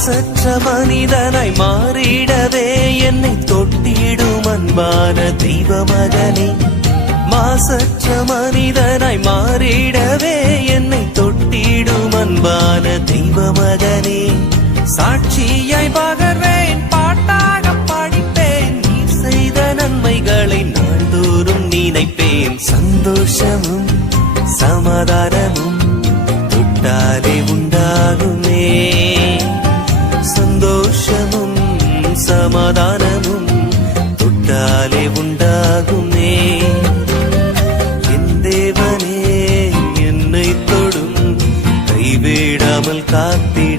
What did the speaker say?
மாசற்ற மனிதனாய் மாறிடவே என்னை தொட்டிடும் அன்பான தெய்வ மகனே. மாசற்ற மனிதனாய் மாறிடவே என்னை தொட்டிடும் அன்பான தெய்வ மகனே. சாட்சியாய் பகர்வேன், பாட்டாக படிப்பேன், நீ செய்த நன்மைகளை நாள்தோறும் நினைப்பேன். சந்தோஷமும் சமாதானமும் தொட்டாலே உண்டாகுமே. சந்தோஷமும் சமாதானமும் தொட்டாலே உண்டாகுமே. என் தேவனே என்னை தொடும், கைவிடாமல் காத்திட